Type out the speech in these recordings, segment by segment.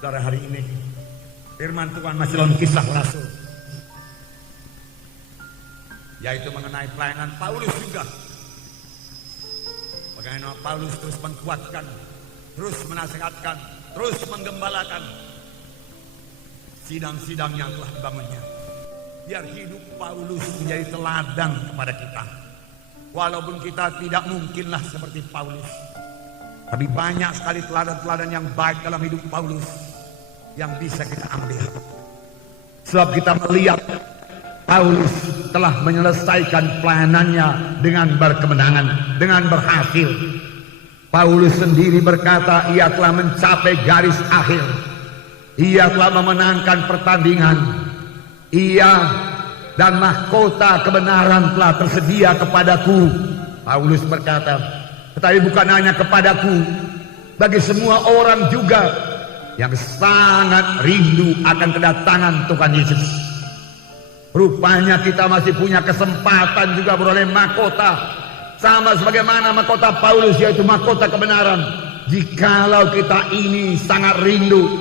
Saudara, hari ini firman Tuhan masih dalam Kisah Rasul, yaitu mengenai pelayanan Paulus juga. Bagaimana Paulus terus menguatkan, terus menasihatkan, terus menggembalakan sidang-sidang yang telah dibangunnya. Biar hidup Paulus menjadi teladan kepada kita. Walaupun kita tidak mungkinlah seperti Paulus, tapi banyak sekali teladan-teladan yang baik dalam hidup Paulus yang bisa kita ambil. Sebab kita melihat Paulus telah menyelesaikan pelayanannya dengan berkemenangan, dengan berhasil. Paulus sendiri berkata ia telah mencapai garis akhir. Ia telah memenangkan pertandingan. Ia dan mahkota kebenaran telah tersedia kepadaku. Paulus berkata, tetapi bukan hanya kepadaku, bagi semua orang juga yang sangat rindu akan kedatangan Tuhan Yesus. Rupanya kita masih punya kesempatan juga beroleh mahkota, sama sebagaimana mahkota Paulus, yaitu mahkota kebenaran. Jikalau kita ini sangat rindu,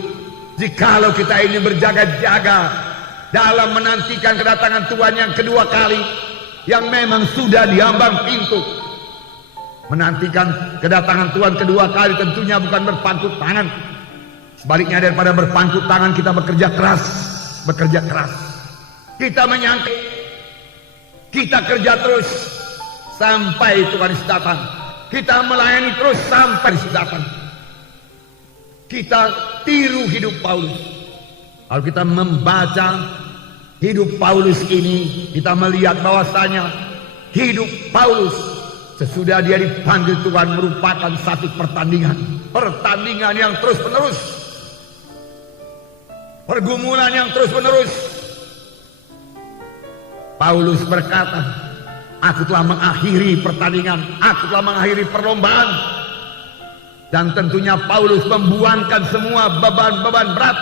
jikalau kita ini berjaga-jaga dalam menantikan kedatangan Tuhan yang kedua kali, yang memang sudah diambang pintu. Menantikan kedatangan Tuhan kedua kali tentunya bukan berpangku tangan. Sebaliknya, daripada berpangku tangan, kita bekerja keras. Bekerja keras. Kita menyangka, kita kerja terus sampai Tuhan Yesus datang. Kita melayani terus sampai Yesus datang. Kita tiru hidup Paulus. Kalau kita membaca hidup Paulus ini, kita melihat bahwasanya hidup Paulus sesudah dia dipanggil Tuhan merupakan satu pertandingan. Pertandingan yang terus menerus. Pergumulan yang terus menerus. Paulus berkata, aku telah mengakhiri pertandingan, aku telah mengakhiri perlombaan. Dan tentunya Paulus membuangkan semua beban-beban berat.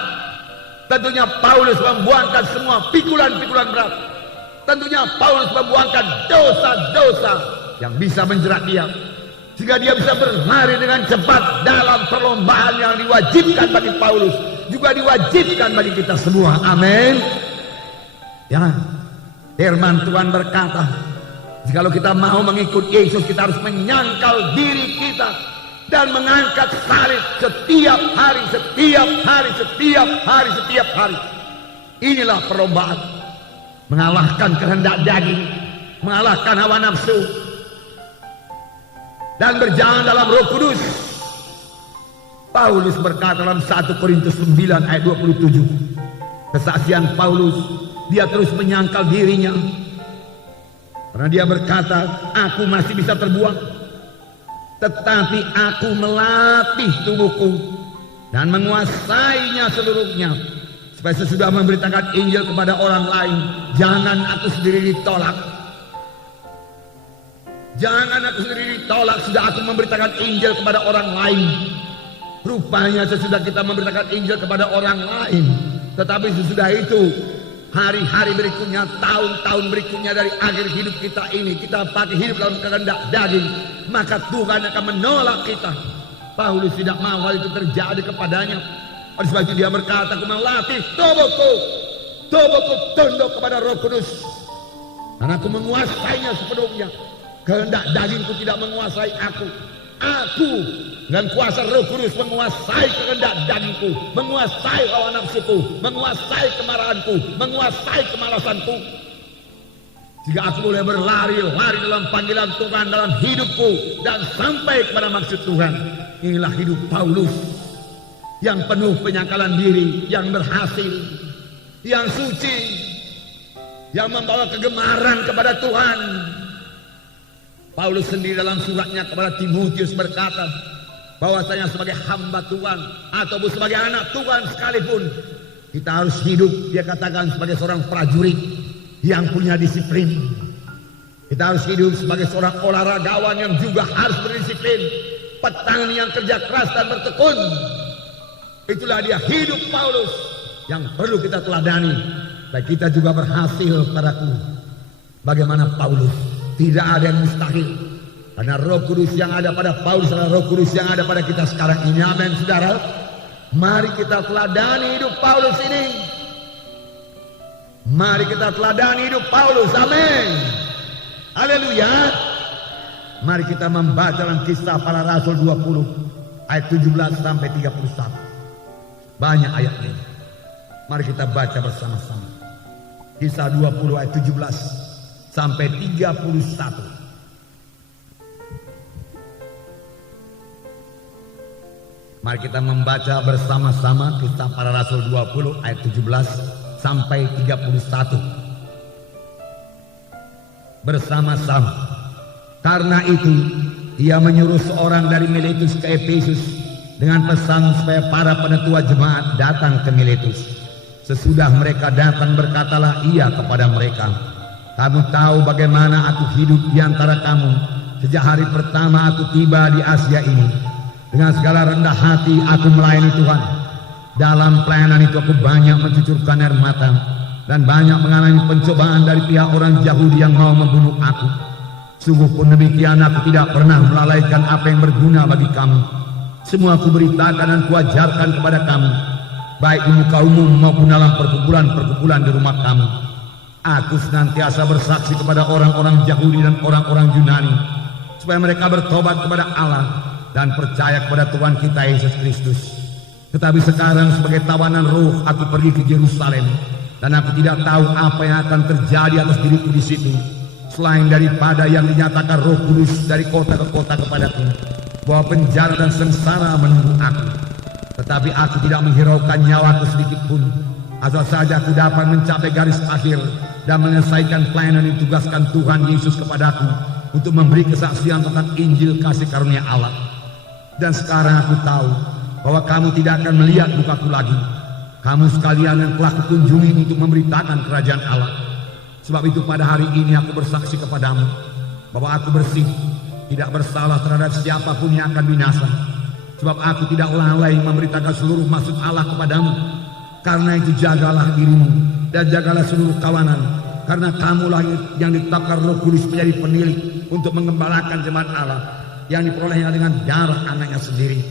Tentunya Paulus membuangkan semua pikulan-pikulan berat. Tentunya Paulus membuangkan dosa-dosa yang bisa menjerat dia, sehingga dia bisa berlari dengan cepat dalam perlombaan yang diwajibkan bagi Paulus, juga diwajibkan bagi kita semua. Amin. Ya, firman Tuhan berkata, jikalau kita mau mengikut Yesus, kita harus menyangkal diri kita dan mengangkat salib setiap hari, setiap hari, setiap hari, setiap hari. Inilah perlombaan, mengalahkan kehendak daging, mengalahkan hawa nafsu, dan berjalan dalam Roh Kudus. Paulus berkata dalam 1 Korintus 9 ayat 27, kesaksian Paulus, dia terus menyangkal dirinya, karena dia berkata, aku masih bisa terbuang, tetapi aku melatih tubuhku dan menguasainya seluruhnya, supaya sesudah memberitakan Injil kepada orang lain, jangan aku sendiri ditolak. Jangan aku sendiri ditolak, sudah aku memberitakan Injil kepada orang lain. Rupanya sesudah kita memberitakan Injil kepada orang lain, tetapi sesudah itu, hari-hari berikutnya, tahun-tahun berikutnya dari akhir hidup kita ini, kita pakai hidup dalam kehendak daging, maka Tuhan akan menolak kita. Paulus tidak mau hal itu terjadi kepadanya. Oleh sebab itu dia berkata, aku melatih tubuhku tunduk kepada Roh Kudus, dan aku menguasainya sepenuhnya. Kehendak dagingku tidak menguasai aku. Aku dengan kuasa Roh Kudus menguasai kehendak dagingku, menguasai hawa nafsuku, menguasai kemarahanku, menguasai kemalasanku. Jika aku boleh berlari-lari dalam panggilan Tuhan dalam hidupku dan sampai kepada maksud Tuhan. Inilah hidup Paulus yang penuh penyangkalan diri, yang berhasil, yang suci, yang membawa kegemaran kepada Tuhan. Paulus sendiri dalam suratnya kepada Timotius berkata bahwasanya sebagai hamba Tuhan ataupun sebagai anak Tuhan sekalipun, kita harus hidup, dia katakan, sebagai seorang prajurit yang punya disiplin. Kita harus hidup sebagai seorang olahragawan yang juga harus berdisiplin, petani yang kerja keras dan bertekun. Itulah dia hidup Paulus yang perlu kita teladani. Baik kita juga berhasil padaku bagaimana Paulus. Tidak ada yang mustahil, karena Roh Kudus yang ada pada Paulus adalah Roh Kudus yang ada pada kita sekarang ini. Amin, saudara. Mari kita teladani hidup Paulus ini. Mari kita teladani hidup Paulus. Amin. Haleluya. Mari kita membaca dalam Kisah Para Rasul 20 ayat 17 sampai 31. Banyak ayatnya. Mari kita baca bersama-sama. Kisah 20 ayat 17 sampai 31. Mari kita membaca bersama-sama Kisah Para Rasul 20 ayat 17 sampai 31. Bersama-sama. Karena itu ia menyuruh seorang dari Miletus ke Efesus dengan pesan supaya para penetua jemaat datang ke Miletus. Sesudah mereka datang, berkatalah ia kepada mereka, kamu tahu bagaimana aku hidup di antara kamu sejak hari pertama aku tiba di Asia ini. Dengan segala rendah hati aku melayani Tuhan. Dalam pelayanan itu aku banyak mencucurkan air mata dan banyak mengalami pencobaan dari pihak orang Yahudi yang mau membunuh aku. Sungguh pun demikian aku tidak pernah melalaikan apa yang berguna bagi kamu. Semua aku beritakan dan kuajarkan kepada kamu, baik di muka umum maupun dalam perkumpulan-perkumpulan di rumah kamu. Aku senantiasa bersaksi kepada orang-orang Yahudi dan orang-orang Yunani supaya mereka bertobat kepada Allah dan percaya kepada Tuhan kita Yesus Kristus. Tetapi sekarang sebagai tawanan roh aku pergi ke Yerusalem dan aku tidak tahu apa yang akan terjadi atas diriku di situ, selain daripada yang dinyatakan Roh Kudus dari kota ke kota kepadaku, bahwa penjara dan sengsara menunggu aku. Tetapi aku tidak menghiraukan nyawaku sedikit pun, asal saja aku dapat mencapai garis akhir dan menyelesaikan pelayanan yang ditugaskan Tuhan Yesus kepadaku untuk memberi kesaksian tentang Injil kasih karunia Allah. Dan sekarang aku tahu bahwa kamu tidak akan melihat mukaku lagi. Kamu sekalian yang telah kukunjungi untuk memberitakan kerajaan Allah. Sebab itu pada hari ini aku bersaksi kepadamu bahwa aku bersih, tidak bersalah terhadap siapapun yang akan binasa. Sebab aku tidak lalai memberitakan seluruh maksud Allah kepadamu. Karena itu jagalah dirimu dan jagalah seluruh kawanan. Karena kamulah yang ditetapkan Roh Kudus menjadi penilik untuk mengembalakan jemaat Allah yang diperolehnya dengan darah anaknya sendiri.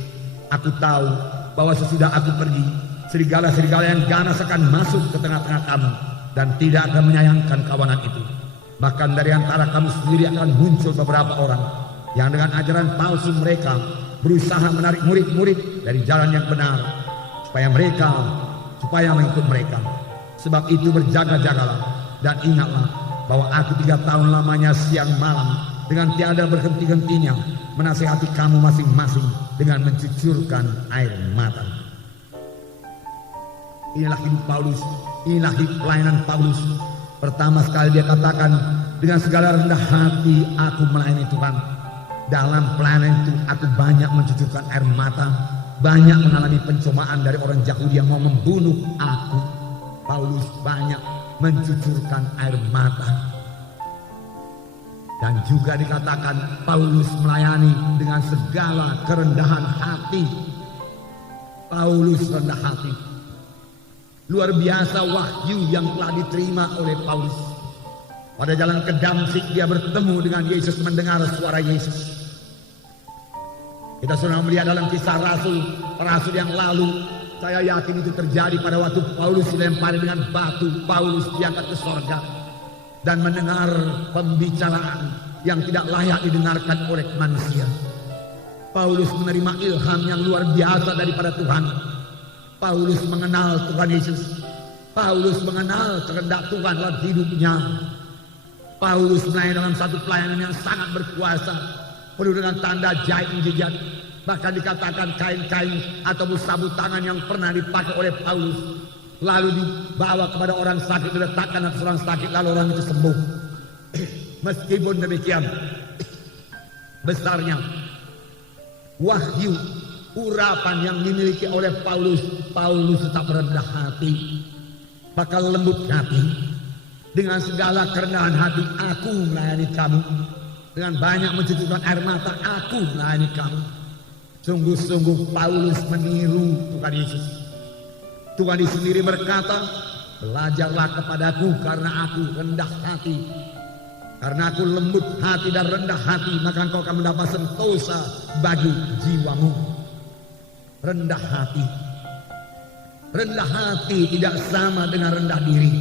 Aku tahu bahwa sesudah aku pergi, serigala-serigala yang ganas akan masuk ke tengah-tengah kamu dan tidak akan menyayangkan kawanan itu. Bahkan dari antara kamu sendiri akan muncul beberapa orang yang dengan ajaran palsu mereka berusaha menarik murid-murid dari jalan yang benar supaya mengikut mereka. Sebab itu berjaga-jagalah dan ingatlah bahwa aku 3 tahun lamanya siang malam dengan tiada berhenti-hentinya menasihati kamu masing-masing dengan mencucurkan air mata. Inilah hidup Paulus, inilah hidup pelayanan Paulus. Pertama sekali dia katakan, dengan segala rendah hati aku melayani Tuhan. Dalam pelayanan itu aku banyak mencucurkan air mata, banyak mengalami pencobaan dari orang Yahudi yang mau membunuh aku. Paulus banyak mencucurkan air mata. Dan juga dikatakan Paulus melayani dengan segala kerendahan hati. Paulus rendah hati. Luar biasa wahyu yang telah diterima oleh Paulus. Pada jalan ke Damsyik dia bertemu dengan Yesus, mendengar suara Yesus. Kita sudah melihat dalam Kisah Rasul yang lalu. Saya yakin itu terjadi pada waktu Paulus dilempari dengan batu. Paulus diangkat ke sorga dan mendengar pembicaraan yang tidak layak didengarkan oleh manusia. Paulus menerima ilham yang luar biasa daripada Tuhan. Paulus mengenal Tuhan Yesus. Paulus mengenal kehendak Tuhan dalam hidupnya. Paulus melayani dalam satu pelayanan yang sangat berkuasa, penuh dengan tanda ajaib mujizat. Bahkan dikatakan kain-kain atau sabut tangan yang pernah dipakai oleh Paulus lalu dibawa kepada orang sakit, diletakkan atas orang sakit, lalu orang itu sembuh. Meskipun demikian besarnya wahyu urapan yang dimiliki oleh Paulus, Paulus tetap rendah hati, bakal lembut hati. Dengan segala kerendahan hati aku melayani kamu, dengan banyak mencucurkan air mata aku melayani kamu. Sungguh-sungguh Paulus meniru Tuhan Yesus. Tuhan Yesus sendiri berkata, belajarlah kepadaku karena aku rendah hati. Karena aku lembut hati dan rendah hati, maka engkau akan mendapat sentosa bagi jiwamu. Rendah hati. rendah hati tidak sama dengan rendah diri.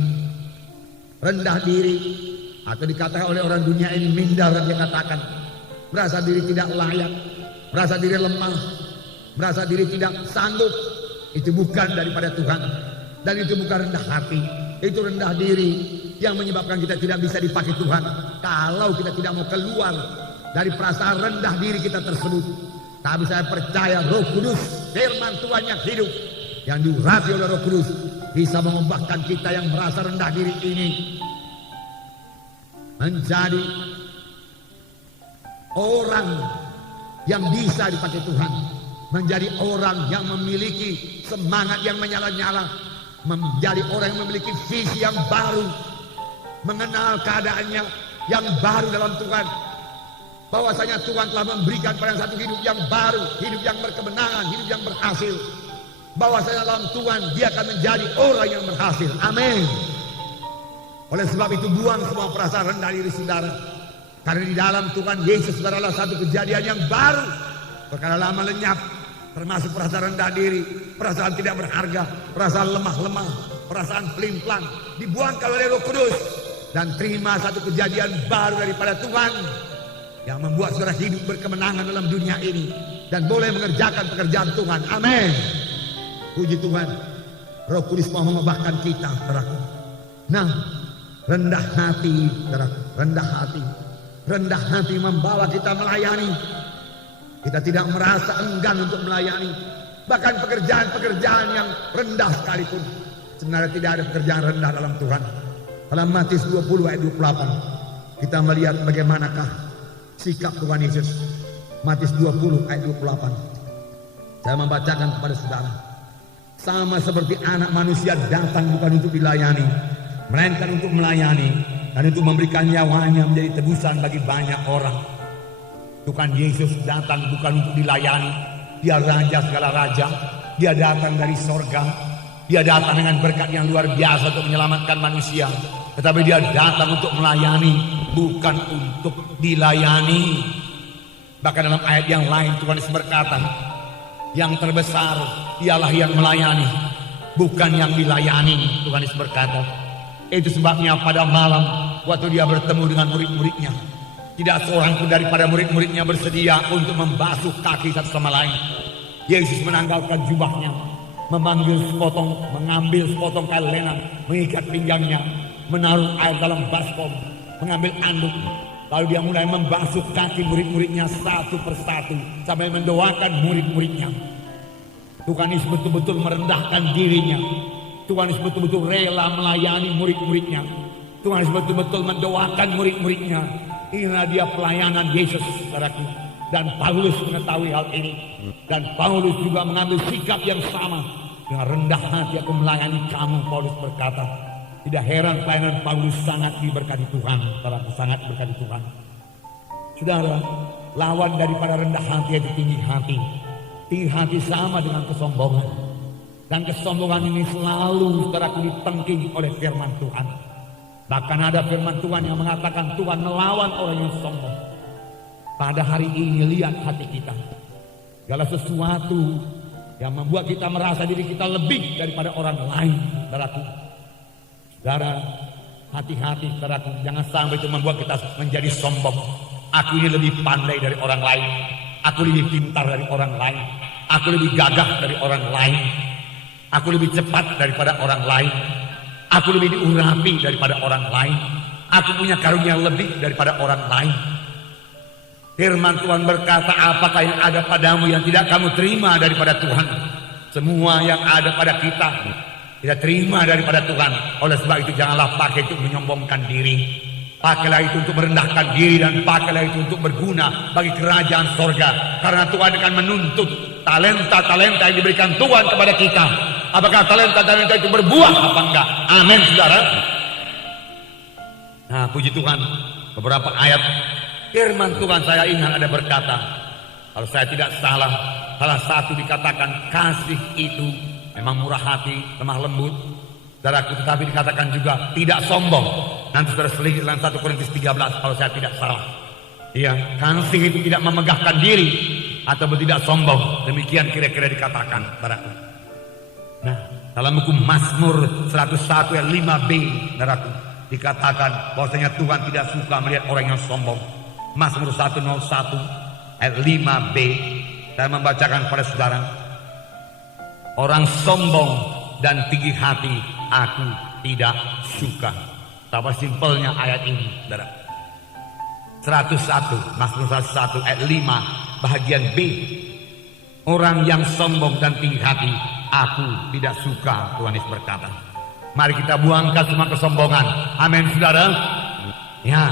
Rendah diri atau dikatakan oleh orang dunia ini minder, dia katakan merasa diri tidak layak, merasa diri lemah, merasa diri tidak sanggup. Itu bukan daripada Tuhan, dan itu bukan rendah hati. Itu rendah diri yang menyebabkan kita tidak bisa dipakai Tuhan. Kalau kita tidak mau keluar dari perasaan rendah diri kita tersebut. Tapi saya percaya Roh Kudus, firman Tuhan yang hidup, yang diurapi oleh Roh Kudus, bisa mengubahkan kita yang merasa rendah diri ini menjadi orang yang bisa dipakai Tuhan, menjadi orang yang memiliki semangat yang menyala-nyala, menjadi orang yang memiliki visi yang baru, mengenal keadaannya yang baru dalam Tuhan, bahwasanya Tuhan telah memberikan pada satu hidup yang baru, hidup yang berkemenangan, hidup yang berhasil, bahwasanya dalam Tuhan dia akan menjadi orang yang berhasil. Amin. Oleh sebab itu buang semua perasaan rendah diri saudara, karena di dalam Tuhan Yesus adalah satu kejadian yang baru. Perkara lama lenyap, termasuk perasaan rendah diri, perasaan tidak berharga, perasaan lemah-lemah, perasaan pelin-pelan, dibuangkan oleh Roh Kudus dan terima satu kejadian baru daripada Tuhan yang membuat saudara hidup berkemenangan dalam dunia ini dan boleh mengerjakan pekerjaan Tuhan. Amin. Puji Tuhan. Roh Kudus mau mengubahkan kita, saudaraku. Nah, rendah hati, saudaraku, rendah hati. Rendah hati membawa kita melayani. Kita tidak merasa enggan untuk melayani. Bahkan pekerjaan-pekerjaan yang rendah sekalipun. Sebenarnya tidak ada pekerjaan rendah dalam Tuhan. Dalam Matius 20 ayat 28 kita melihat bagaimanakah sikap Tuhan Yesus. Matius 20 ayat 28. Saya membacakan kepada saudara. Sama seperti anak manusia datang bukan untuk dilayani, melainkan untuk melayani dan untuk memberikan nyawanya menjadi tebusan bagi banyak orang. Tuhan Yesus datang bukan untuk dilayani. Dia raja segala raja. Dia datang dari sorga. Dia datang dengan berkat yang luar biasa untuk menyelamatkan manusia. Tetapi dia datang untuk melayani, bukan untuk dilayani. Bahkan dalam ayat yang lain Tuhan Yesus berkata, yang terbesar ialah yang melayani, bukan yang dilayani. Tuhan Yesus berkata. Itu sebabnya pada malam waktu dia bertemu dengan murid-muridnya, tidak seorang pun daripada murid-muridnya bersedia untuk membasuh kaki satu sama lain. Yesus menanggalkan jubahnya, mengambil sepotong kail lenan, mengikat pinggangnya, menaruh air dalam baskom, mengambil anduk, lalu dia mulai membasuh kaki murid-muridnya satu persatu sampai mendoakan murid-muridnya. Tuhan Yesus betul-betul merendahkan dirinya. Tuhan Yesus betul-betul rela melayani murid-muridnya. Tuhan Yesus betul-betul mendoakan murid-muridnya. Inilah dia pelayanan Yesus, saudaraku. Dan Paulus mengetahui hal ini. Dan Paulus juga mengambil sikap yang sama. Dengan rendah hati aku melayani kamu, Paulus berkata. Tidak heran pelayanan Paulus sangat diberkati Tuhan, saudaraku, sangat diberkati Tuhan. Saudara, lawan daripada rendah hati itu tinggi hati. Tinggi hati sama dengan kesombongan. Dan kesombongan ini selalu, saudaraku, ditengking oleh firman Tuhan. Bahkan ada firman Tuhan yang mengatakan Tuhan melawan orang yang sombong. Pada hari ini lihat hati kita. Segala sesuatu yang membuat kita merasa diri kita lebih daripada orang lain, saudaraku. Saudara, hati-hati, saudaraku. Jangan sampai itu membuat kita menjadi sombong. Aku ini lebih pandai dari orang lain. Aku lebih pintar dari orang lain. Aku lebih gagah dari orang lain. Aku lebih cepat daripada orang lain. Aku lebih diurapi daripada orang lain. Aku punya karunia lebih daripada orang lain. Firman Tuhan berkata, apakah yang ada padamu yang tidak kamu terima daripada Tuhan? Semua yang ada pada kita tidak terima daripada Tuhan. Oleh sebab itu janganlah pakai itu menyombongkan diri. Pakailah itu untuk merendahkan diri, dan pakailah itu untuk berguna bagi kerajaan sorga. Karena Tuhan akan menuntut talenta-talenta yang diberikan Tuhan kepada kita. Apakah talenta-talenta itu berbuah apa enggak? Amin, saudara. Nah, puji Tuhan, beberapa ayat firman Tuhan saya ingat ada berkata, kalau saya tidak salah, salah satu dikatakan kasih itu memang murah hati, lemah lembut, saudaraku, tetapi dikatakan juga tidak sombong. Nanti saudara selidiki dalam 1 Korintus 13 kalau saya tidak salah. Iya, kasih itu tidak memegahkan diri atau tidak sombong. Demikian kira-kira dikatakan, saudaraku. Nah, Dalam buku Mazmur 101 ayat 5b, saudaraku, dikatakan bahwasanya Tuhan tidak suka melihat orang yang sombong. Mazmur 101 ayat 5b, saya membacakan kepada saudara. Orang sombong dan tinggi hati aku tidak suka. Betapa simpelnya ayat ini, saudara. 101, Mazmur 101 ayat 5 bagian B. Orang yang sombong dan tinggi hati aku tidak suka, Tuhan Yesus berkata. Mari kita buangkan semua kesombongan. Amin, saudara. Ya.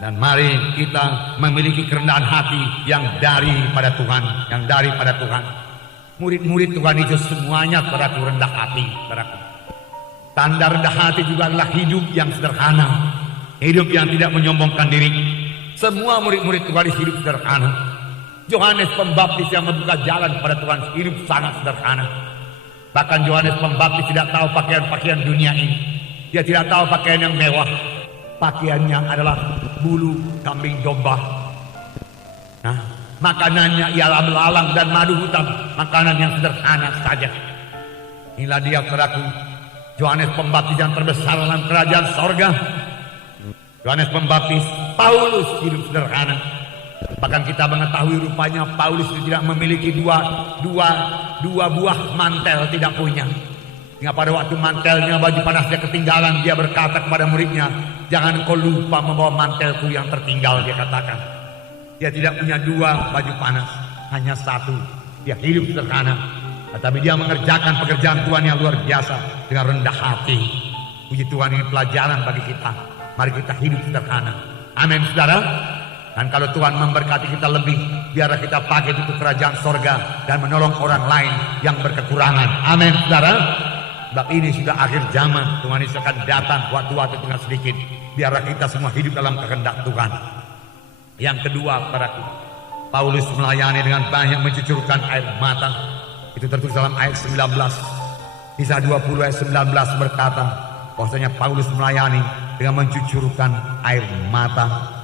Dan mari kita memiliki kerendahan hati yang daripada Tuhan, yang daripada Tuhan. Murid-murid Tuhan itu semuanya saudaraku rendah hati, saudaraku. Tanda rendah hati juga adalah hidup yang sederhana, hidup yang tidak menyombongkan diri. Semua murid-murid Tuhan hidup sederhana. Yohanes Pembaptis yang membuka jalan kepada Tuhan hidup sangat sederhana. Bahkan Yohanes Pembaptis tidak tahu pakaian-pakaian dunia ini. Dia tidak tahu pakaian yang mewah. Pakaiannya adalah bulu kambing domba. Nah, makanannya ialah belalang dan madu hutan. Makanan yang sederhana saja. Inilah dia, saudaraku, Yohanes Pembaptis yang terbesar dalam kerajaan sorga. Yohanes Pembaptis, Paulus hidup sederhana. Bahkan kita mengetahui rupanya Paulus tidak memiliki dua buah mantel, tidak punya. Hingga pada waktu mantelnya, baju panasnya ketinggalan, dia berkata kepada muridnya, jangan kau lupa membawa mantelku yang tertinggal, dia katakan. Dia tidak punya dua baju panas, hanya satu. Dia hidup sederhana, tetapi dia mengerjakan pekerjaan Tuhan yang luar biasa dengan rendah hati. Puji Tuhan, ini pelajaran bagi kita. Mari kita hidup sederhana. Amin, saudara. Dan kalau Tuhan memberkati kita lebih, biarlah kita pakai itu kerajaan sorga dan menolong orang lain yang berkekurangan. Amin, saudara. Sebab ini sudah akhir zaman. Tuhan Yesus akan datang waktu-waktu tinggal sedikit. Biarlah kita semua hidup dalam kehendak Tuhan. Yang kedua, saudaraku, Paulus melayani dengan banyak mencucurkan air mata. Itu tertulis dalam ayat 19. Kisah 20 ayat 19 berkata bahwasanya Paulus melayani dengan mencucurkan air mata.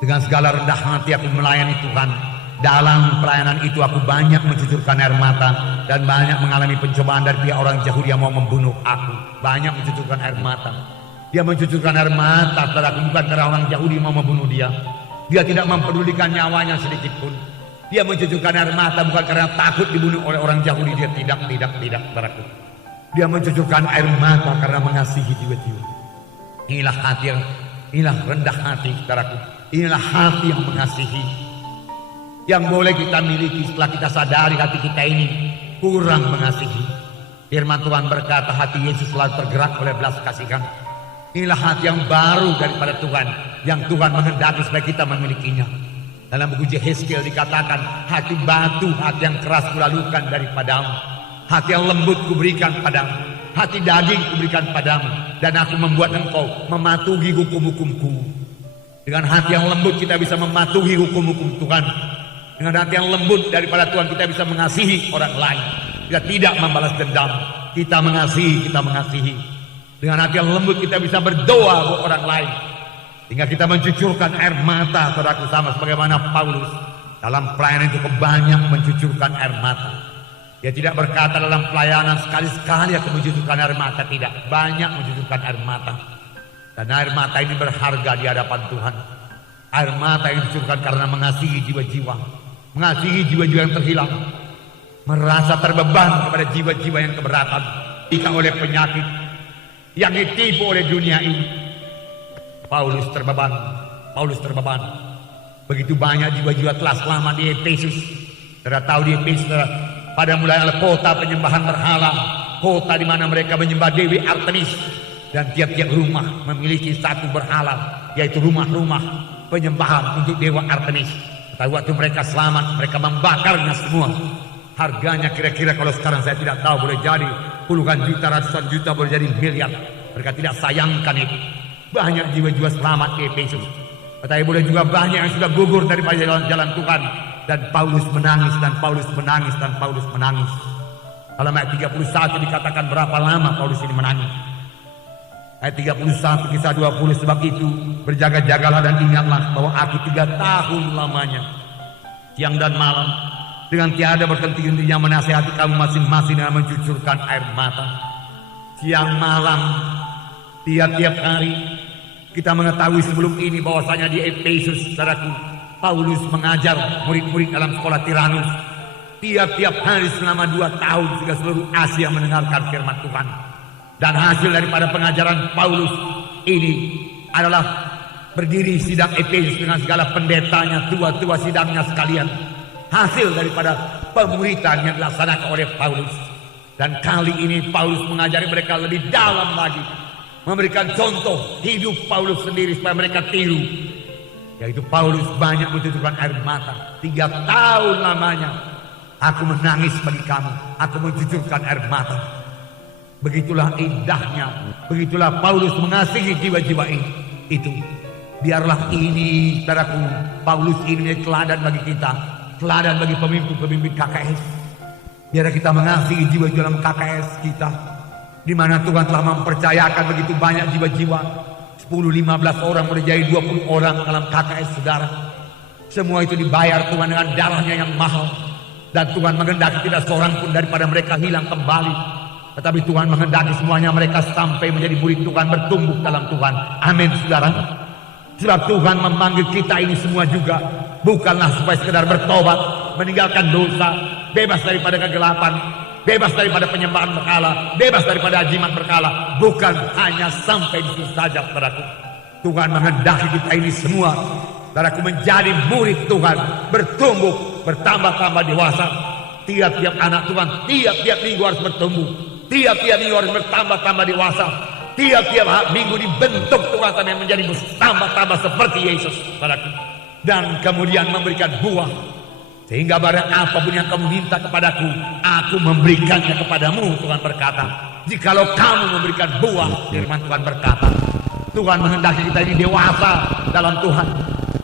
Dengan segala rendah hati aku melayani Tuhan. Dalam pelayanan itu aku banyak mencucurkan air mata dan banyak mengalami pencobaan dari pihak orang Yahudi yang mau membunuh aku. Banyak mencucurkan air mata. Dia mencucurkan air mata, saudaraku, bukan karena orang Yahudi mau membunuh dia. Dia tidak mempedulikan nyawanya sedikit pun. Dia mencucurkan air mata bukan karena takut dibunuh oleh orang Yahudi. Dia tidak, saudaraku. Dia mencucurkan air mata karena mengasihi jiwa-jiwa. Inilah hati yang, inilah rendah hati, saudaraku. Inilah hati yang mengasihi. Yang boleh kita miliki setelah kita sadari hati kita ini kurang mengasihi. Firman Tuhan berkata hati Yesus selalu tergerak oleh belas kasihan. Inilah hati yang baru daripada Tuhan, yang Tuhan menghendaki supaya kita memilikinya. Dalam buku Yehezkiel dikatakan, hati batu, hati yang keras kulalukan daripadamu. Hati yang lembut kuberikan padamu. Hati daging kuberikan padamu. Dan aku membuat engkau mematuhi hukum-hukumku. Dengan hati yang lembut kita bisa mematuhi hukum-hukum Tuhan. Dengan hati yang lembut daripada Tuhan kita bisa mengasihi orang lain. Kita tidak membalas dendam. Kita mengasihi. Dengan hati yang lembut kita bisa berdoa buat orang lain. Hingga kita mencucurkan air mata, saudaraku, sama sebagaimana Paulus dalam pelayanan itu banyak mencucurkan air mata. Dia tidak berkata dalam pelayanan sekali-sekali aku mencucurkan air mata, tidak. Banyak mencucurkan air mata. Dan air mata ini berharga di hadapan Tuhan. Air mata yang dicucurkan karena mengasihi jiwa-jiwa. Mengasihi jiwa-jiwa yang terhilang. Merasa terbeban kepada jiwa-jiwa yang keberatan. Jika oleh penyakit yang ditipu oleh dunia ini. Paulus terbeban. Begitu banyak jiwa-jiwa telah selamat di Efesus. Saudara tahu di Efesus pada mulanya kota penyembahan berhala. Kota di mana mereka menyembah Dewi Artemis. Dan tiap-tiap rumah memiliki satu berhala. Yaitu rumah-rumah penyembahan untuk Dewa Artemis. Tapi waktu mereka selamat, mereka membakarnya semua. Harganya kira-kira kalau sekarang saya tidak tahu, boleh jadi puluhan juta, ratusan juta, boleh jadi miliar. Mereka tidak sayangkan itu. Banyak jiwa-jiwa selamat di Efesus. Tetapi boleh juga banyak yang sudah gugur daripada jalan-jalan Tuhan. Dan Paulus menangis. Dalam ayat 31 dikatakan berapa lama Paulus ini menangis. Ayat 31 kisah 20, sebab itu berjaga-jagalah dan ingatlah bahwa aku 3 tahun lamanya siang dan malam dengan tiada berhenti-hentinya menasihati kamu masing-masing dengan mencucurkan air mata. Siang malam, tiap-tiap hari, kita mengetahui sebelum ini bahwasanya di Efesus, saudaraku, Paulus mengajar murid-murid dalam sekolah Tiranus. Tiap-tiap hari selama 2 tahun sehingga seluruh Asia mendengarkan firman Tuhan. Dan hasil daripada pengajaran Paulus ini adalah berdiri sidang Efesus dengan segala pendetanya, tua-tua sidangnya sekalian. Hasil daripada pemuritan yang dilaksanakan oleh Paulus. Dan kali ini Paulus mengajari mereka lebih dalam lagi, memberikan contoh hidup Paulus sendiri supaya mereka tiru. Yaitu Paulus banyak mencucurkan air mata. 3 tahun lamanya aku menangis bagi kamu, aku mencucurkan air mata. Begitulah indahnya, begitulah Paulus mengasihi jiwa-jiwa itu. Biarlah ini, saudaraku, Paulus ini teladan bagi kita, teladan bagi pemimpin-pemimpin KKS. Biar kita mengasihi jiwa-jiwa dalam KKS kita, di mana Tuhan telah mempercayakan begitu banyak jiwa-jiwa. 10-15 orang boleh jadi 20 orang dalam KKS, saudara. Semua itu dibayar Tuhan dengan darahnya yang mahal. Dan Tuhan menghendaki tidak seorang pun daripada mereka hilang kembali. Tetapi Tuhan menghendaki semuanya mereka sampai menjadi murid Tuhan, bertumbuh dalam Tuhan. Amin, saudara. Sebab Tuhan memanggil kita ini semua juga bukanlah supaya sekedar bertobat, meninggalkan dosa, bebas daripada kegelapan, bebas daripada penyembahan berhala, bebas daripada ajimat berhala. Bukan hanya sampai di situ saja, saudaraku. Tuhan menghendaki kita ini semua, saudaraku, menjadi murid Tuhan, bertumbuh, bertambah-tambah dewasa. Tiap-tiap anak Tuhan, tiap-tiap minggu harus bertumbuh, tiap-tiap minggu harus bertambah-tambah dewasa. Tiap-tiap minggu dibentuk Tuhan sampai menjadi bertambah-tambah seperti Yesus, saudaraku. Dan kemudian memberikan buah. Sehingga barang apapun yang kamu minta kepadaku, aku memberikannya kepadamu, Tuhan berkata. Jikalau kamu memberikan buah, firman Tuhan berkata. Tuhan menghendaki kita ini dewasa dalam Tuhan.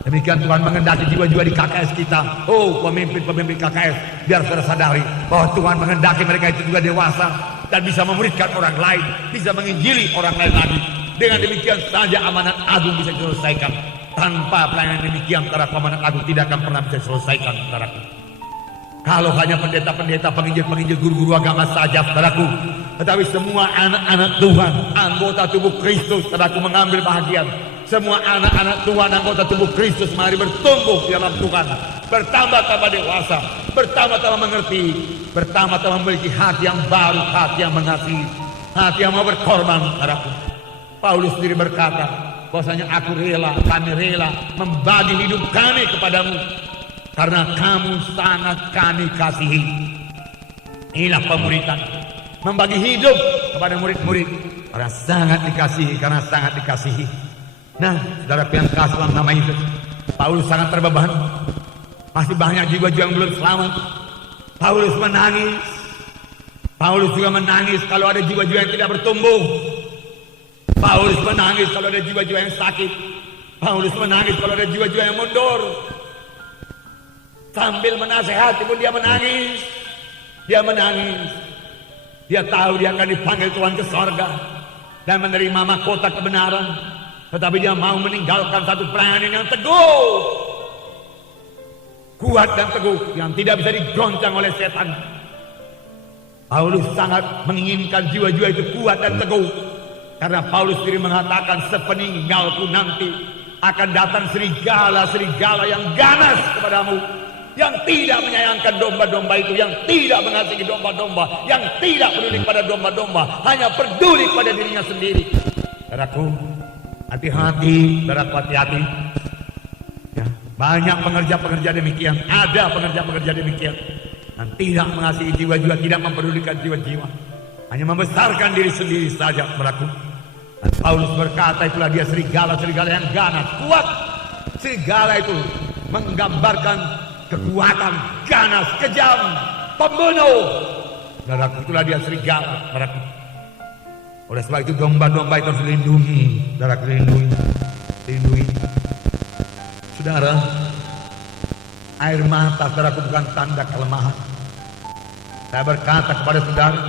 Demikian Tuhan menghendaki jiwa-jiwa di KKS kita. Oh, pemimpin-pemimpin KKS, biar saudara sadari bahwa Tuhan menghendaki mereka itu juga dewasa dan bisa memuridkan orang lain, bisa menginjili orang lain lagi. Dengan demikian saja amanat agung bisa diselesaikan. Tanpa pelayanan demikian, saudara, amanat agung tidak akan pernah bisa diselesaikan, saudaraku. Kalau hanya pendeta-pendeta, penginjil-penginjil, guru-guru agama saja, saudaraku. Tetapi semua anak-anak Tuhan, anggota tubuh Kristus, saudaraku, mengambil bahagian. Semua anak-anak Tuhan, anggota tubuh Kristus, mari bertumbuh di dalam Tuhan, bertambah-tambah dewasa, bertambah-tambah mengerti, bertambah-tambah memiliki hati yang baru, hati yang mengasihi, hati yang mau berkorban, saudaraku. Paulus sendiri berkata bahwasanya aku rela, kami rela membagi hidup kami kepadamu karena kamu sangat kami kasihi. Inilah pemuritan, membagi hidup kepada murid-murid karena sangat dikasihi, karena sangat dikasihi. Nah, saudara yang kasih dalam nama Yesus, Paulus sangat terbeban. Masih banyak jiwa-jiwa yang belum selamat. Paulus menangis. Paulus juga menangis kalau ada jiwa-jiwa yang tidak bertumbuh. Paulus menangis kalau ada jiwa-jiwa yang sakit. Paulus menangis kalau ada jiwa-jiwa yang mundur. Sambil menasehati pun dia menangis. Dia menangis. Dia tahu dia akan dipanggil Tuhan ke sorga dan menerima mahkota kebenaran. Tetapi dia mau meninggalkan satu pelayanan yang teguh, kuat dan teguh, yang tidak bisa digoncang oleh setan. Paulus sangat menginginkan jiwa-jiwa itu kuat dan teguh, karena Paulus sendiri mengatakan, sepeninggalku nanti akan datang serigala-serigala yang ganas kepadamu, yang tidak menyayangkan domba-domba itu, yang tidak mengasihi domba-domba, yang tidak peduli pada domba-domba, hanya peduli pada dirinya sendiri. Saudaraku, hati-hati, saudaraku, hati-hati. Ya, banyak pengerja-pengerja demikian, ada pengerja-pengerja demikian, dan tidak mengasihi jiwa-jiwa, tidak mempedulikan jiwa-jiwa, hanya membesarkan diri sendiri saja, saudaraku. Dan Paulus berkata, itulah dia serigala-serigala yang ganas, kuat. Serigala itu menggambarkan kekuatan, ganas, kejam, pembunuh. Saudaraku, itulah dia serigala, saudaraku. Oleh sebab itu domba-domba itu harus dilindungi, saudaraku, dilindungi. Saudara, air mata, saudaraku, bukan tanda kelemahan. Saya berkata kepada saudara,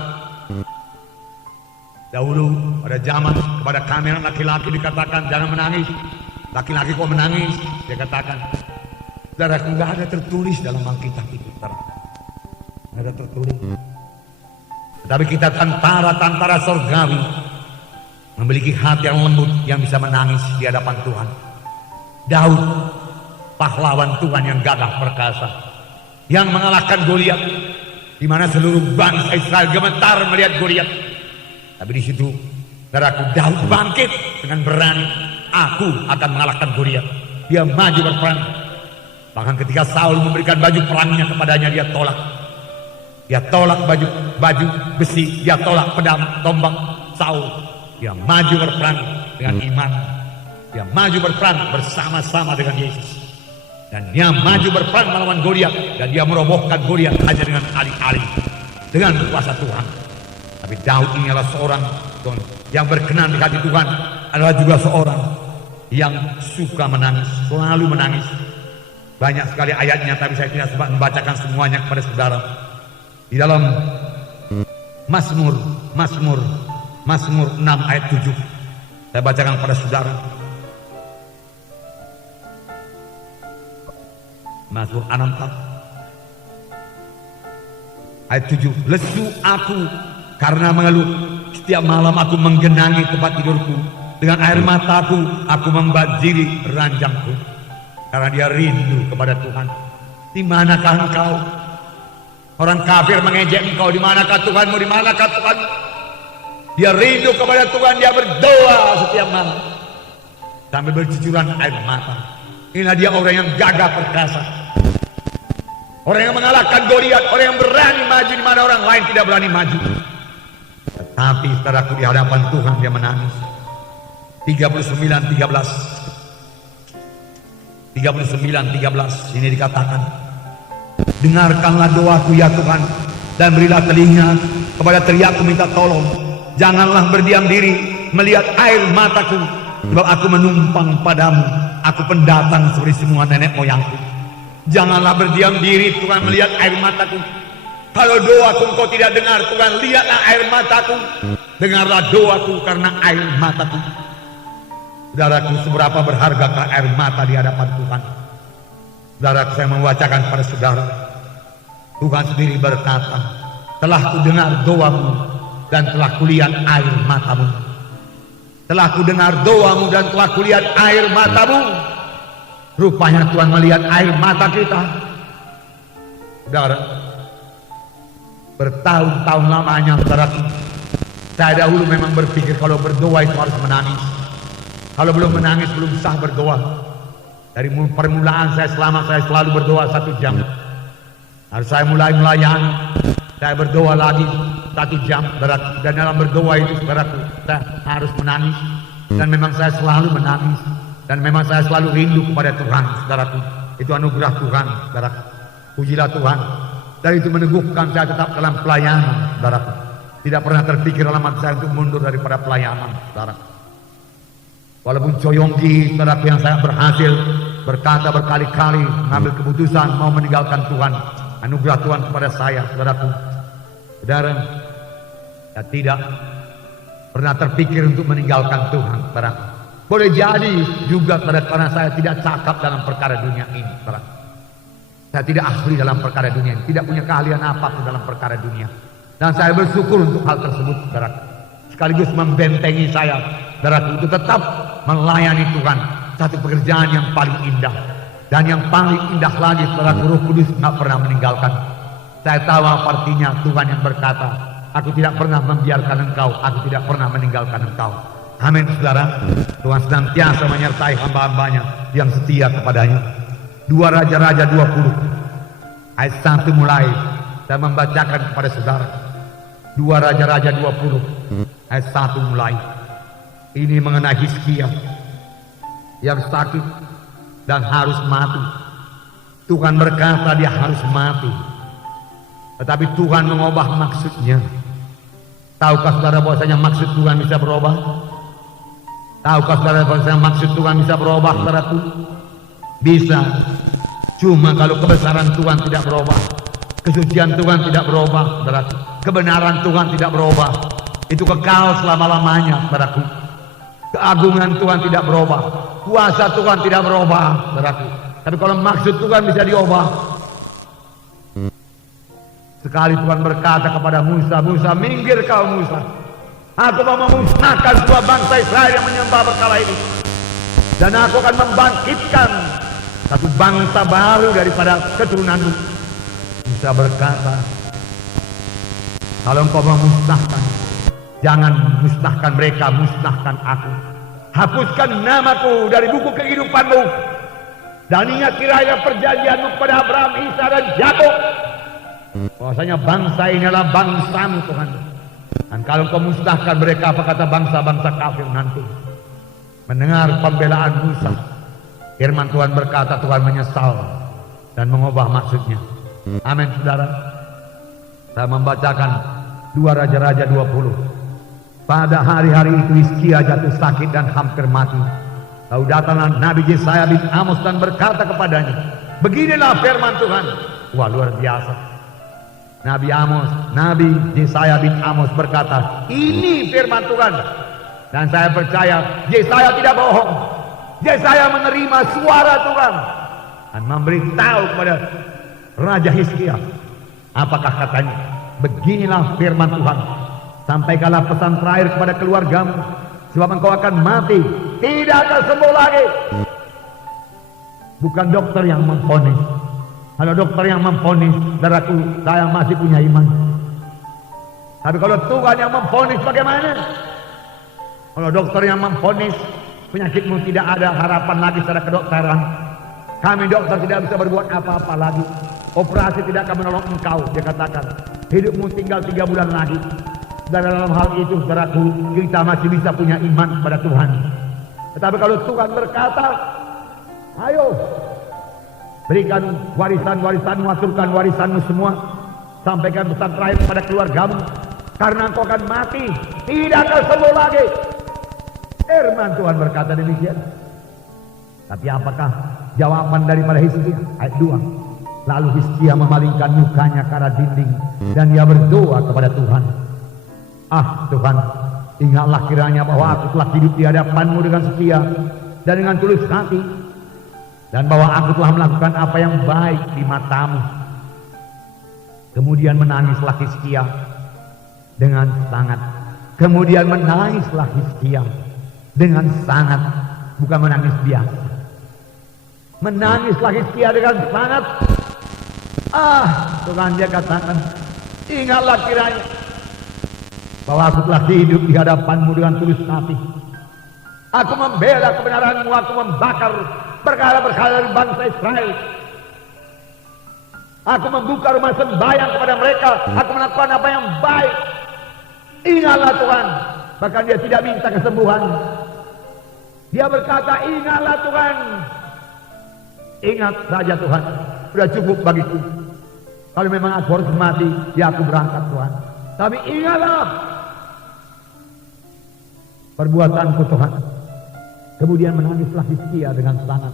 dahulu pada zaman kepada kami anak laki-laki dikatakan jangan menangis. Laki-laki kok menangis? Dia katakan, saudaraku, nggak ada tertulis dalam Alkitab itu, saudara. ada tertulis. Tetapi kita tentara-tentara surgawi memiliki hati yang lembut yang bisa menangis di hadapan Tuhan. Daud, pahlawan Tuhan yang gagah perkasa, yang mengalahkan Goliat, di mana seluruh bangsa Israel gemetar melihat Goliat. Tapi di situ, saudaraku, Daud bangkit dengan berani. Aku akan mengalahkan Goliat. Dia maju berperang. Bahkan ketika Saul memberikan baju perangnya kepadanya, dia tolak. Dia tolak baju besi, dia tolak pedang tombak Saul. Dia maju berperang dengan iman. Dia maju berperang bersama-sama dengan Yesus. Dan dia maju berperang melawan Goliat, dan dia merobohkan Goliat hanya dengan alih-alih, dengan kuasa Tuhan. Tapi Daud ini adalah seorang yang berkenan di hati Tuhan, adalah juga seorang yang suka menangis, selalu menangis. Banyak sekali ayatnya, tapi saya tidak sempat membacakan semuanya kepada saudara. Di dalam Mazmur 6 ayat 7 saya bacakan kepada saudara. Mazmur 6 ayat 7. Lesu aku karena mengeluh, setiap malam aku menggenangi tempat tidurku, dengan air mataku aku membanjiri ranjangku, karena dia rindu kepada Tuhan. Di manakah engkau? Orang kafir mengejek engkau. Di manakah Tuhanmu? Di manakah Tuhan? Dia rindu kepada Tuhan. Dia berdoa setiap malam sambil bercucuran air mata. Inilah dia orang yang gagah perkasa, orang yang mengalahkan Goliat, orang yang berani maju di mana orang lain tidak berani maju. Tetapi saudaraku, di hadapan Tuhan dia menangis. 39:13 ini dikatakan, dengarkanlah doaku ya Tuhan, dan berilah telinga kepada teriakku minta tolong. Janganlah berdiam diri melihat air mataku, sebab aku menumpang padamu. Aku pendatang seperti semua nenek moyangku. Janganlah berdiam diri Tuhan melihat air mataku. Kalau doaku engkau tidak dengar Tuhan, lihatlah air mataku. Dengarlah doaku karena air mataku. Saudaraku, seberapa berhargakah air mata di hadapan Tuhan? Saudaraku, saya membacakan kepada saudara. Tuhan sendiri berkata, telah ku dengar doamu dan telah kulihat air matamu. Telah ku dengar doamu dan telah kulihat air matamu. Rupanya Tuhan melihat air mata kita. Saudara, bertahun-tahun lamanya saudaraku, saya dahulu memang berpikir kalau berdoa itu harus menangis. Kalau belum menangis belum sah berdoa. Dari permulaan saya selalu berdoa 1 jam. Harus saya mulai melayani, saya berdoa lagi 1 jam. Dan dalam berdoa itu saudaraku, saya harus menangis. Dan memang saya selalu menangis. Dan memang saya selalu rindu kepada Tuhan, saudaraku. Itu anugerah Tuhan, saudaraku. Pujilah Tuhan. Dan itu meneguhkan saya tetap dalam pelayanan, saudaraku. Tidak pernah terpikir dalam hati saya untuk mundur daripada pelayanan, saudaraku. Walaupun Coyonggi, saudaraku, yang saya berhasil berkata berkali-kali mengambil keputusan mau meninggalkan Tuhan, anugerah Tuhan kepada saya, saudaraku. Saudara, saya tidak pernah terpikir untuk meninggalkan Tuhan, saudaraku. Boleh jadi juga karena saya tidak cakap dalam perkara dunia ini, saudaraku. Saya tidak ahli dalam perkara dunia ini, tidak punya keahlian apapun dalam perkara dunia. Dan saya bersyukur untuk hal tersebut, saudaraku. Sekaligus membentengi saya, saudaraku, untuk tetap melayani Tuhan. Satu pekerjaan yang paling indah. Dan yang paling indah lagi, saudaraku, Roh Kudus tidak pernah meninggalkan. Saya tahu apa artinya Tuhan yang berkata, aku tidak pernah membiarkan engkau, aku tidak pernah meninggalkan engkau. Amin, saudara. Tuhan senantiasa menyertai hamba-hambanya yang setia kepadanya. 2 Raja-Raja 20 ayat 1 mulai saya membacakan kepada saudara. 2 Raja-Raja 20 ayat 1 mulai. Ini mengenai Hizkia yang sakit dan harus mati. Tuhan berkata dia harus mati, tetapi Tuhan mengubah maksudnya. Tahukah saudara bahwasanya maksud Tuhan bisa berubah? Tahukah saudara bahwasanya maksud Tuhan bisa berubah, saudaraku? Bisa. Cuma kalau kebesaran Tuhan tidak berubah, kesucian Tuhan tidak berubah, saudaraku, kebenaran Tuhan tidak berubah, itu kekal selama-lamanya, saudaraku. Keagungan Tuhan tidak berubah, kuasa Tuhan tidak berubah, saudaraku. Tapi kalau maksud Tuhan bisa diubah, Sekali Tuhan berkata kepada Musa, Musa, minggir kau Musa. Aku mau memusnahkan semua bangsa Israel yang menyembah berhala ini. Dan aku akan membangkitkan satu bangsa baru daripada keturunanmu. Musa berkata, kalau engkau mau musnahkan, jangan musnahkan mereka, musnahkan aku. Hapuskan namaku dari buku kehidupanmu. Dan ingat kiranya perjanjianmu kepada Abraham, Isa dan Yakub. Bahwasanya bangsa ini adalah bangsamu Tuhan. Dan kalau engkau musnahkan mereka, apa kata bangsa-bangsa kafir nanti? Mendengar pembelaan Musa, firman Tuhan berkata Tuhan menyesal dan mengubah maksudnya. Amin saudara. Saya membacakan 2 Raja-Raja 20. Pada hari-hari itu Hizkia jatuh sakit dan hampir mati. Lalu datanglah Nabi Yesaya bin Amos dan berkata kepadanya, beginilah firman Tuhan. Wah, luar biasa. Nabi Yesaya bin Amos berkata, ini firman Tuhan. Dan saya percaya Yesaya tidak bohong. Yesaya menerima suara Tuhan dan memberitahu kepada Raja Hizkia. Apakah katanya? Beginilah firman Tuhan. Sampaikanlah pesan terakhir kepada keluargamu, sebab engkau akan mati, tidak akan sembuh lagi. Bukan dokter yang memvonis. Kalau dokter yang memvonis, saudaraku, saya masih punya iman. Tapi kalau Tuhan yang memvonis, bagaimana? Kalau dokter yang memvonis penyakitmu tidak ada harapan lagi secara kedokteran, kami dokter tidak bisa berbuat apa-apa lagi. Operasi tidak akan menolong engkau, dia katakan. Hidupmu tinggal 3 bulan lagi. Dan dalam hal itu, saudaraku, kita masih bisa punya iman kepada Tuhan. Tetapi kalau Tuhan berkata, ayo, berikan warisan-warisanmu, aturkan warisanmu semua, sampaikan pesan terakhir kepada keluargamu, karena engkau akan mati, tidak akan sembuh lagi. Firman Tuhan berkata demikian. Tapi apakah jawaban daripada Hizkia? Ayat 2. Lalu Hizkia memalingkan mukanya ke arah dinding dan dia berdoa kepada Tuhan. Ah Tuhan, ingatlah kiranya bahwa aku telah hidup di hadapan-Mu dengan setia dan dengan tulus hati, dan bahwa aku telah melakukan apa yang baik di mata-Mu. Kemudian menangislah Hizkia dengan sangat. Kemudian menangislah Hizkia dengan sangat, bukan menangis biasa. Menangislah Hizkia dengan sangat. Ah, Tuhan, dia katakan, ingatlah kiranya bahwa aku telah hidup di hadapan-Mu dengan tulus hati. Aku membela kebenaran-Mu, aku membakar perkara-perkara dari bangsa Israel. Aku membuka rumah sembahyang kepada mereka. Aku melakukan apa yang baik. Ingatlah Tuhan. Bahkan dia tidak minta kesembuhan. Dia berkata, ingatlah Tuhan. Ingat saja Tuhan, sudah cukup bagiku. Kalau memang aku harus mati, ya aku berangkat Tuhan. Tapi ingatlah perbuatanku Tuhan. Kemudian menangislah Hizkia dengan sangat.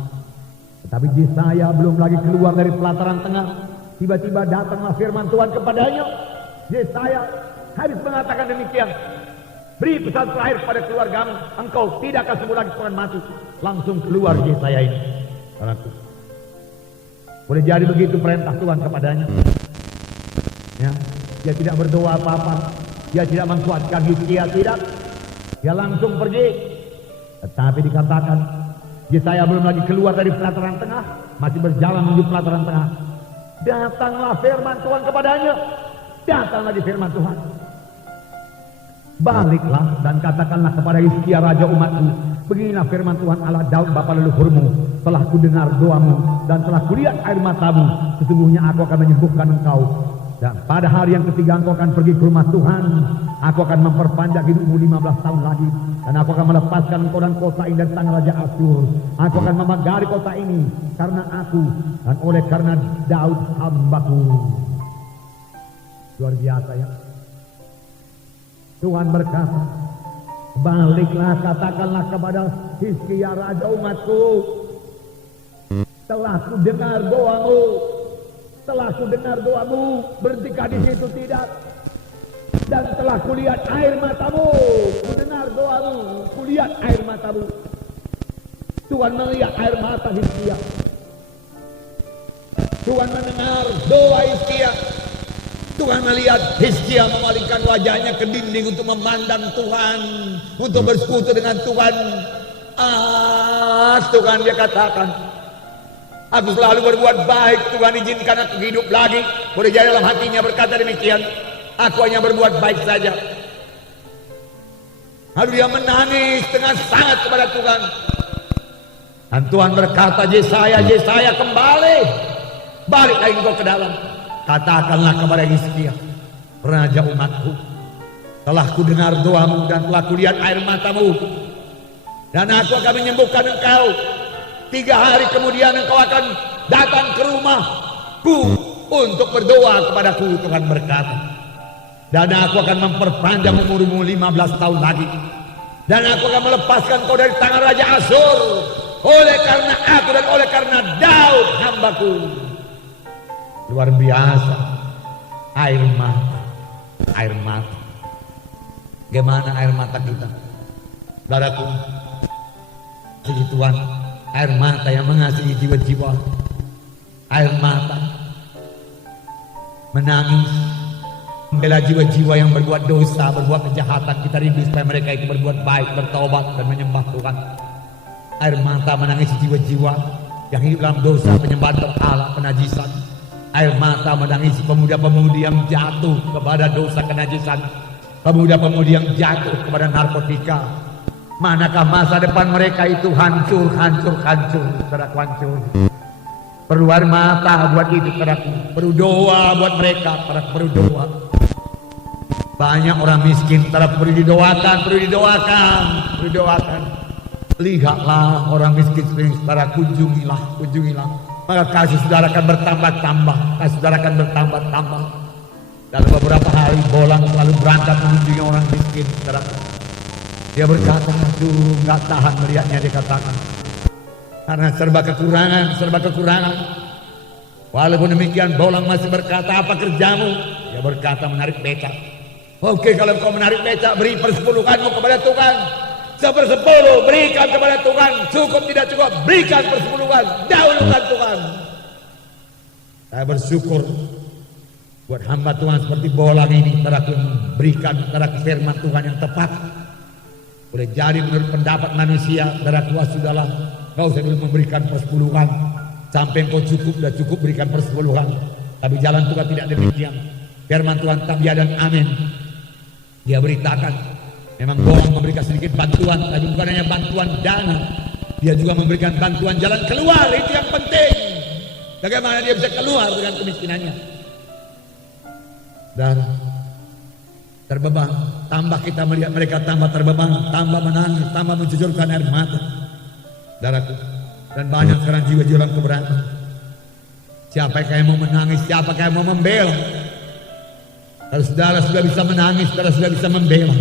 Tetapi Yesaya belum lagi keluar dari pelataran tengah, tiba-tiba datanglah firman Tuhan kepadanya. Yesaya harus mengatakan demikian. Beri pesan terakhir kepada keluargamu, engkau tidak akan sembuh lagi, Tuhan mati. Langsung keluar Yesaya ini. Boleh jadi begitu perintah Tuhan kepadanya. Ya, dia tidak berdoa apa-apa, dia tidak menguatkan Hizkia, tidak. Dia langsung pergi. Tetapi dikatakan Yesaya belum lagi keluar dari pelataran tengah, masih berjalan menuju pelataran tengah. Datanglah firman Tuhan kepadanya. Datang lagi firman Tuhan. Baliklah dan katakanlah kepada Hizkia raja umatku, beginilah firman Tuhan Allah Daud bapa leluhurmu, telah kudengar doamu dan telah kulihat air matamu, sesungguhnya aku akan menyembuhkan engkau. Dan pada hari yang ketiga engkau akan pergi ke rumah Tuhan. Aku akan memperpanjang hidupmu 15 tahun lagi. Dan aku akan melepaskan engkau dan kota ini dari tangan Raja Asyur. Aku akan memagari kota ini karena aku dan oleh karena Daud hambaku. Luar biasa ya. Tuhan berkata, baliklah katakanlah kepada Hizkia raja umatku, telah ku dengar doamu. Telah ku dengar doamu, berhentikah di situ tidak? Dan telah kulihat air matamu, ku dengar doamu, kulihat air matamu. Tuhan melihat air mata Hizkia. Tuhan mendengar doa Hizkia. Tuhan melihat Hizkia memalingkan wajahnya ke dinding untuk memandang Tuhan, untuk bersekutu dengan Tuhan. Tuhan dia katakan, aku selalu berbuat baik, Tuhan izinkan aku hidup lagi. Boleh jadi dalam hatinya berkata demikian, aku hanya berbuat baik saja. Lalu dia menangis dengan sangat kepada Tuhan. Dan Tuhan berkata, Yesaya kembali, baliklah engkau ke dalam. Katakanlah kepada Hizkia, raja umatku, telah ku dengar doamu dan telah ku lihat air matamu, dan aku akan menyembuhkan engkau. 3 hari kemudian engkau akan datang ke rumahku untuk berdoa kepadaku, Tuhan berkata. Dan aku akan memperpanjang umurmu 15 tahun lagi. Dan aku akan melepaskan kau dari tangan Raja Asyur, oleh karena aku dan oleh karena Daud hambaku. Luar biasa. Air mata. Air mata. Bagaimana air mata kita? Saudaraku, puji Tuhan, air mata yang mengasihi jiwa-jiwa. Air mata menangis, membela jiwa-jiwa yang berbuat dosa, berbuat kejahatan. Kita rindu supaya mereka itu berbuat baik, bertobat dan menyembah Tuhan. Air mata menangis jiwa-jiwa yang hidup dalam dosa, penyembahan berhala, penajisan. Air mata menangis pemuda-pemudi yang jatuh kepada dosa kenajisan, pemuda-pemudi yang jatuh kepada narkotika. Manakah masa depan mereka itu hancur, saudaraku, hancur. Perlu air mata buat itu, saudaraku. Perlu doa buat mereka, saudaraku, perlu doa. Banyak orang miskin, saudaraku, perlu didoakan, perlu didoakan. Lihatlah orang miskin, saudaraku, kunjungilah. Maka kasih saudara akan bertambah-tambah, Dalam beberapa hari Bolang selalu berangkat mengunjungi orang miskin, saudaraku. Dia berkata, aduh, nggak tahan melihatnya, dia katakan. Karena serba kekurangan. Walaupun demikian, Bolang masih berkata, apa kerjamu? Dia berkata, menarik becak. Oke, kalau kau menarik becak, beri persepuluhanmu kepada Tuhan. 1/10 berikan kepada Tuhan. Cukup tidak cukup, berikan persepuluhan. Dahulukan Tuhan. Saya bersyukur buat hamba Tuhan seperti Bolang ini, saudaraku, memberikan saudaraku firman Tuhan yang tepat. Boleh jadi menurut pendapat manusia, saudaraku, sudahlah, kau usah dulu memberikan persepuluhan. Sampai kau cukup berikan persepuluhan. Tapi jalan Tuhan tidak demikian. Firman Tuhan tetap ya dan amin. Dia beritakan, memang Bolang memberikan sedikit bantuan, tapi bukan hanya bantuan dana, dia juga memberikan bantuan jalan keluar. Itu yang penting. Bagaimana dia bisa keluar dengan kemiskinannya. Dan terbeban, tambah kita melihat mereka tambah terbeban, tambah menangis, tambah mencucurkan air mata, saudaraku. Dan banyak sekarang jiwa-jiwa yang keberatan. Siapa yang mau menangis, siapa yang mau membela? Kalau saudara sudah bisa menangis, saudara sudah bisa membela.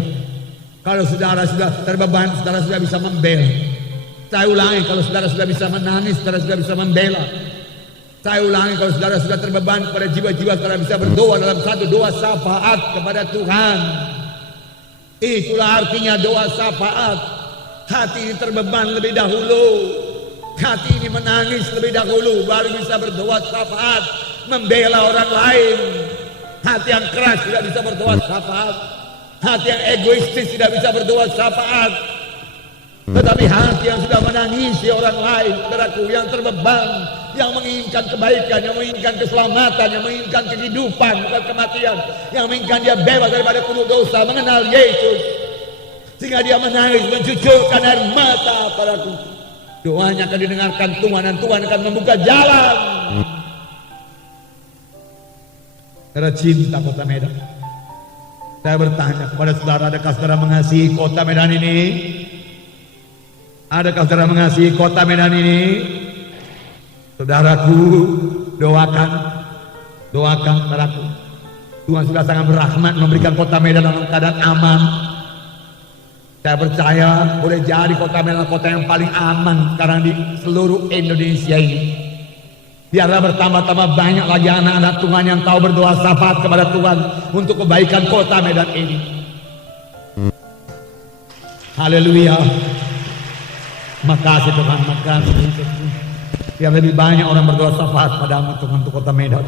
Kalau saudara sudah terbeban, saudara sudah bisa membela. Saya ulangi, kalau saudara sudah bisa menangis, saudara sudah bisa membela. Saya ulangi, kalau saudara sudah terbeban pada jiwa-jiwa, saudara bisa berdoa dalam satu doa syafaat kepada Tuhan. Itulah artinya doa syafaat. Hati ini terbeban lebih dahulu, hati ini menangis lebih dahulu, baru bisa berdoa syafaat, membela orang lain. Hati yang keras tidak bisa berdoa syafaat. Hati yang egoistis tidak bisa berdoa syafaat. Tetapi hati yang sudah menangisi orang lain, saudaraku, yang terbeban, yang menginginkan kebaikan, yang menginginkan keselamatan, yang menginginkan kehidupan, bukan kematian, yang menginginkan dia bebas daripada kutuk dosa, mengenal Yesus, sehingga dia menangis, mencucurkan air mata padaku. Doanya akan didengarkan Tuhan, dan Tuhan akan membuka jalan. Karena cinta kota Medan. Saya bertanya kepada saudara, adakah saudara mengasihi kota Medan ini? Adakah saudara mengasihi kota Medan ini? Saudaraku, doakan saudaraku. Tuhan sudah sangat berrahmat memberikan kota Medan dalam keadaan aman. Saya percaya boleh jadi kota Medan kota yang paling aman sekarang di seluruh Indonesia ini. Biarlah bertambah-tambah banyak lagi anak-anak Tuhan yang tahu berdoa syafaat kepada Tuhan untuk kebaikan kota Medan ini. Haleluya. Makasih Tuhan, makasih. Biar lebih banyak orang berdoa syafaat padamu Tuhan untuk kota Medan.